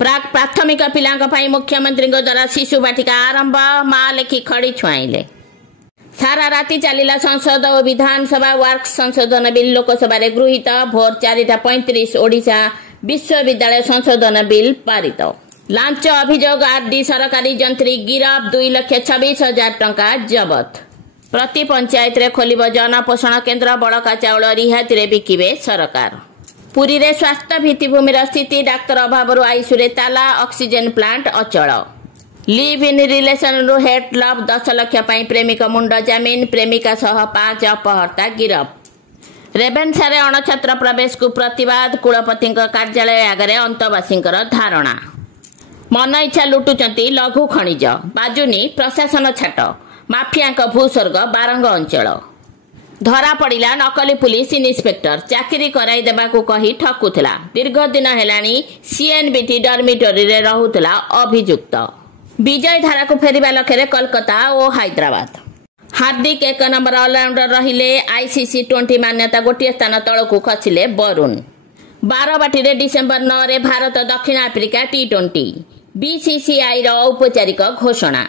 प्राथमिक पिलांक पई मुख्यमंत्री द्वारा शिशु बाटिका आरंभ माँ लेखि खड़ी छुआइले। सारा राति चलिला संसद और विधानसभा वर्क संशोधन बिल लोकसभा गृहीत। भोर 4:35 ओडिशा विश्वविद्यालय संशोधन बिल पारित। लांच अभियोग आरडी सरकारी जंत्री गिरफ 2,26,000 टंका जबत। प्रति पंचायत रे खोलिब जनपोषण केन्द्र। बड़का चाउल रिहाती रे बिकिबे सरकार। पुरी रे स्वास्थ्य भित्तिभूमि स्थिति डाक्तर अभाव आईसीयू रे ताला। ऑक्सीजन प्लांट अचल। लिव इन रिलेशन रु हेट लव 10 लाख पई प्रेमिक मुंड जमीन। प्रेमिका सह 5 अपहर्ता गिरफ। रेवेन्सा रे अणछत्र प्रवेश को प्रतिवाद। कुलपति कार्यालय आगे अंतवासी धारणा। मन इच्छा लुटुचंती लघु खनिज। बाजुनी प्रशासन छाट। माफिया भूस्वर्ग बारंग अंचल। धरा पड़ा नकली पुलिस इन्स्पेक्टर। चाकरी कराई देबाकू कही ठकुला। दीर्घ दिन हेलानी सीएनबीटी डर्मिटोरी रे रहुतला अभियुक्त। विजय धारा को फेरिबा लक्ष्य कोलकाता और हैदराबाद। हार्दिक 1 नंबर ऑलराउंडर रहिले। आईसीसी 20 मान्यता गोटे स्थान तलकू खसिले वरुण। 12 रे डिसेम्बर 9 रे भारत दक्षिण आफ्रिका T20। बीसीसीआई रो औपचारिक घोषणा।